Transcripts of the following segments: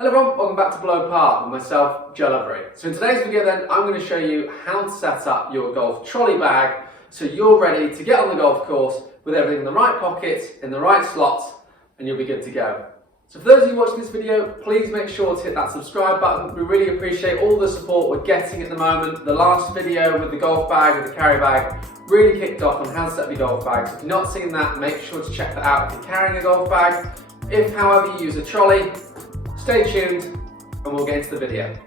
Hello everyone, welcome back to Below Par with myself, Joe Lovery. So in today's video then, I'm going to show you how to set up your golf trolley bag so you're ready to get on the golf course with everything in the right pockets, in the right slots, and you'll be good to go. So for those of you watching this video, please make sure to hit that subscribe button. We really appreciate all the support we're getting at the moment. The last video with the golf bag, with the carry bag, really kicked off on how to set up your golf bag. So if you've not seen that, make sure to check that out if you're carrying a golf bag. If, however, you use a trolley, stay tuned and we'll get into the video.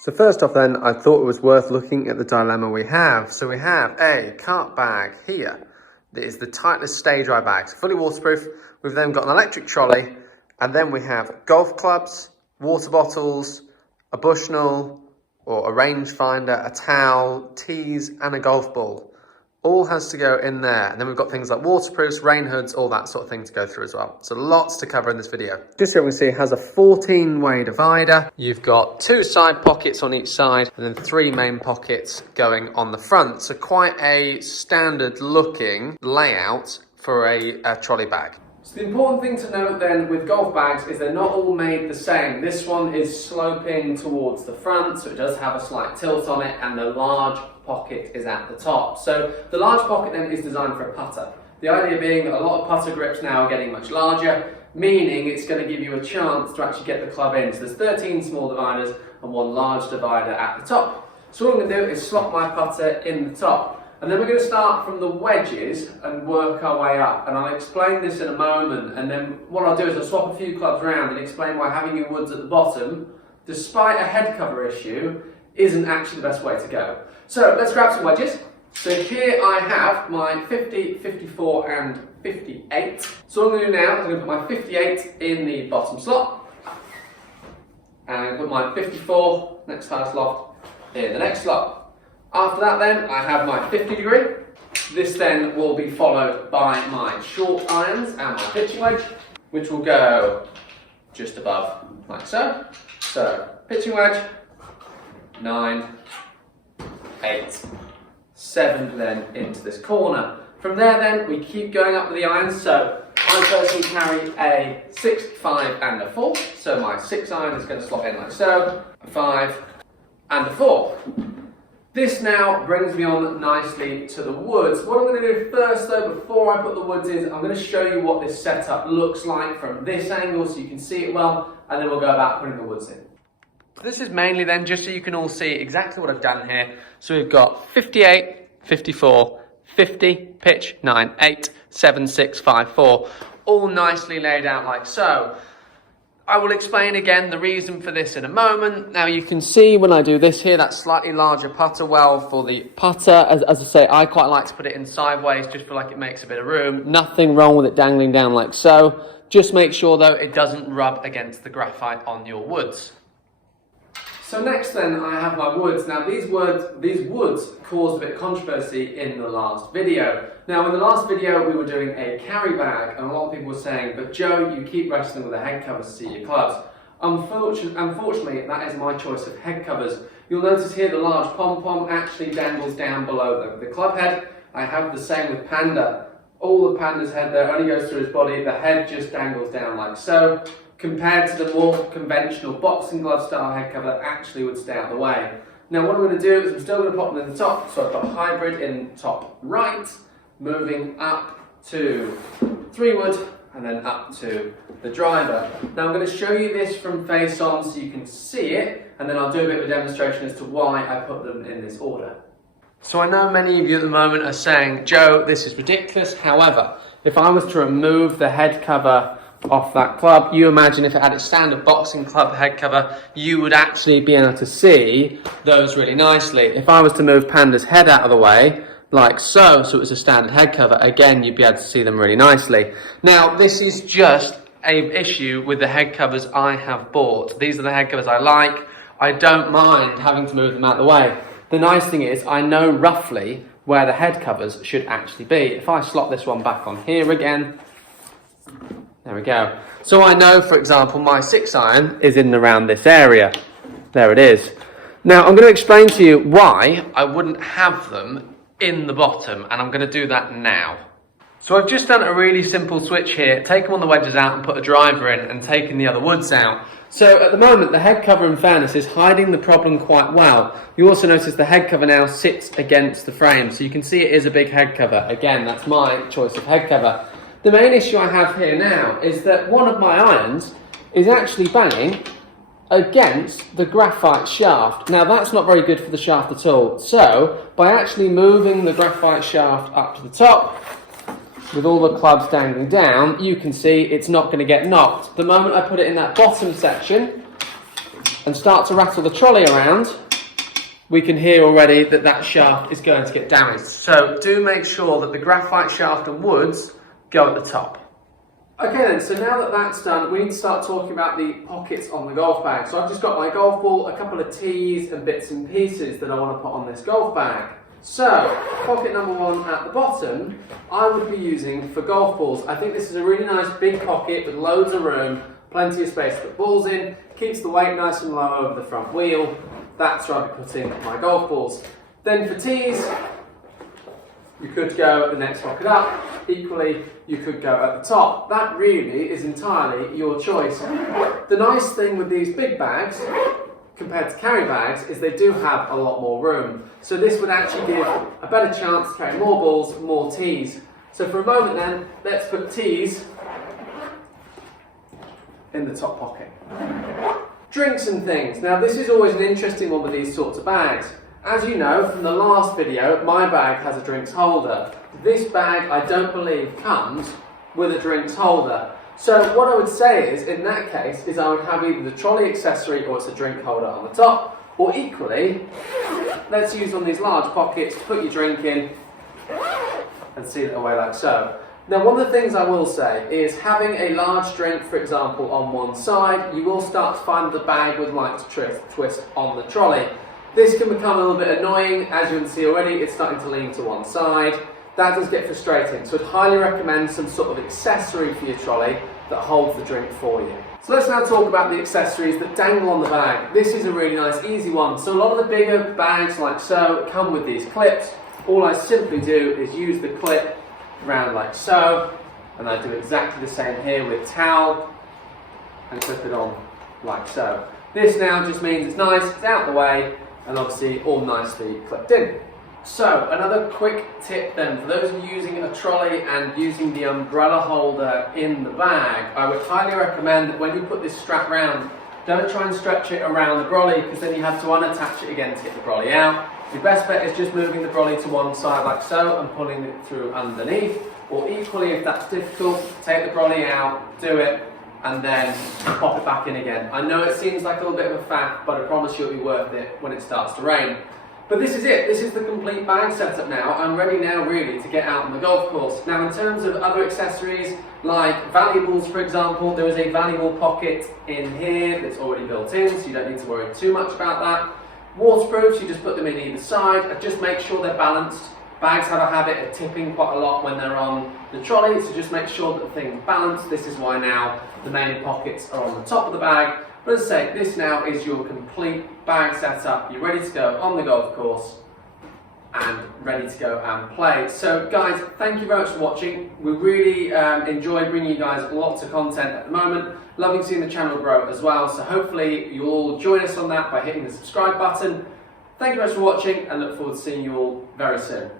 So first off then, I thought it was worth looking at the dilemma we have. So we have a cart bag here that is the Titleist stay dry bag, so fully waterproof. We've then got an electric trolley, and then we have golf clubs, water bottles, a Bushnell or a rangefinder, a towel, tees and a golf ball. All has to go in there. And then we've got things like waterproofs, rain hoods, all that sort of thing to go through as well. So lots to cover in this video. This here we can see has a 14-way divider. You've got 2 side pockets on each side and then 3 main pockets going on the front. So quite a standard looking layout for a trolley bag. So the important thing to note then with golf bags is they're not all made the same. This one is sloping towards the front, so it does have a slight tilt on it, and the large pocket is at the top. So the large pocket then is designed for a putter. The idea being that a lot of putter grips now are getting much larger, meaning it's going to give you a chance to actually get the club in. So there's 13 small dividers and 1 large divider at the top. So what I'm going to do is slot my putter in the top. And then we're going to start from the wedges and work our way up. And I'll explain this in a moment. And then what I'll do is I'll swap a few clubs around and explain why having your woods at the bottom, despite a head cover issue, isn't actually the best way to go. So let's grab some wedges. So here I have my 50, 54 and 58. So what I'm going to do now is I'm going to put my 58 in the bottom slot. And I'm going to put my 54, next highest loft, in the next slot. After that then, I have my 50 degree. This then will be followed by my short irons and my pitching wedge, which will go just above, like so. So, pitching wedge, 9, 8, 7 then into this corner. From there then, we keep going up with the irons. So, I personally carry a 6, 5 and a 4. So my 6 iron is going to slot in like so, a 5 and a 4. This now brings me on nicely to the woods. What I'm going to do first though, before I put the woods in, I'm going to show you what this setup looks like from this angle so you can see it well, and then we'll go about putting the woods in. This is mainly then just so you can all see exactly what I've done here. So we've got 58, 54, 50, pitch, 9, 8, 7, 6, 5, 4, all nicely laid out like so. I will explain again the reason for this in a moment. Now you can see when I do this here, that slightly larger putter well for the putter. As I say, I quite like to put it in sideways, just feel like it makes a bit of room. Nothing wrong with it dangling down like so. Just make sure though it doesn't rub against the graphite on your woods. So next then I have my woods. Now these woods caused a bit of controversy in the last video. Now in the last video we were doing a carry bag and a lot of people were saying, but Joe, you keep wrestling with the head covers to see your clubs. Unfortunately, that is my choice of head covers. You'll notice here the large pom-pom actually dangles down below the club head. I have the same with Panda. All the Panda's head there only goes through his body, the head just dangles down like so. Compared to the more conventional boxing glove style head cover that actually would stay out of the way. Now what I'm going to do is I'm still going to pop them in the top, so I've got hybrid in top right, moving up to 3 wood and then up to the driver. Now I'm going to show you this from face on so you can see it, and then I'll do a bit of a demonstration as to why I put them in this order. So I know many of you at the moment are saying, Joe, this is ridiculous. However, if I was to remove the head cover off that club, you imagine if it had its standard boxing club head cover, you would actually be able to see those really nicely. If I was to move Panda's head out of the way, like so, so it was a standard head cover, again, you'd be able to see them really nicely. Now, this is just an issue with the head covers I have bought. These are the head covers I like. I don't mind having to move them out of the way. The nice thing is, I know roughly where the head covers should actually be. If I slot this one back on here again, there we go. So I know, for example, my 6 iron is in and around this area. There it is. Now, I'm going to explain to you why I wouldn't have them in the bottom, and I'm going to do that now. So I've just done a really simple switch here, taken one of the wedges out and put a driver in and taken the other woods out. So at the moment the head cover, in fairness, is hiding the problem quite well. You also notice the head cover now sits against the frame, so you can see it is a big head cover. Again, that's my choice of head cover. The main issue I have here now is that one of my irons is actually banging against the graphite shaft. Now that's not very good for the shaft at all. So by actually moving the graphite shaft up to the top, with all the clubs dangling down, you can see it's not going to get knocked. The moment I put it in that bottom section and start to rattle the trolley around, we can hear already that that shaft is going to get damaged. So do make sure that the graphite shaft and woods go at the top. Okay then, so now that that's done, we need to start talking about the pockets on the golf bag. So I've just got my golf ball, a couple of tees and bits and pieces that I want to put on this golf bag. So, pocket number one at the bottom, I would be using for golf balls. I think this is a really nice big pocket with loads of room, plenty of space to put balls in, keeps the weight nice and low over the front wheel. That's where I'll be putting my golf balls. Then for tees, you could go the next pocket up. Equally, you could go at the top. That really is entirely your choice. The nice thing with these big bags, compared to carry bags, is they do have a lot more room. So this would actually give a better chance to carry more balls, more tees. So for a moment then, let's put tees in the top pocket. Drinks and things. Now this is always an interesting one with these sorts of bags. As you know from the last video, my bag has a drinks holder. This bag, I don't believe, comes with a drinks holder. So what I would say is, in that case, is I would have either the trolley accessory or it's a drink holder on the top, or equally, let's use one of these large pockets, put your drink in and seal it away like so. Now one of the things I will say is having a large drink, for example, on one side, you will start to find the bag would like to twist on the trolley. This can become a little bit annoying. As you can see already, it's starting to lean to one side. That does get frustrating, so I'd highly recommend some sort of accessory for your trolley that holds the drink for you. So let's now talk about the accessories that dangle on the bag. This is a really nice, easy one. So a lot of the bigger bags like so come with these clips. All I simply do is use the clip around like so, and I do exactly the same here with towel and clip it on like so. This now just means it's nice, it's out of the way, and obviously all nicely clipped in. So another quick tip then, for those of you using a trolley and using the umbrella holder in the bag, I would highly recommend that when you put this strap round, don't try and stretch it around the brolly, because then you have to unattach it again to get the brolly out. Your best bet is just moving the brolly to one side like so and pulling it through underneath, or equally if that's difficult, take the brolly out, do it, and then pop it back in again. I know it seems like a little bit of a faff, but I promise you it'll be worth it when it starts to rain. But this is it, this is the complete bag setup now. I'm ready now really to get out on the golf course. Now in terms of other accessories, like valuables for example, there is a valuable pocket in here that's already built in, so you don't need to worry too much about that. Waterproofs, you just put them in either side, and just make sure they're balanced. Bags have a habit of tipping quite a lot when they're on the trolley, so just make sure that the thing's balanced. This is why now the main pockets are on the top of the bag. But as I say, this now is your complete bag setup. You're ready to go on the golf course and ready to go and play. So guys, thank you very much for watching. We really enjoy bringing you guys lots of content at the moment. Loving seeing the channel grow as well. So hopefully you'll all join us on that by hitting the subscribe button. Thank you very much for watching, and look forward to seeing you all very soon.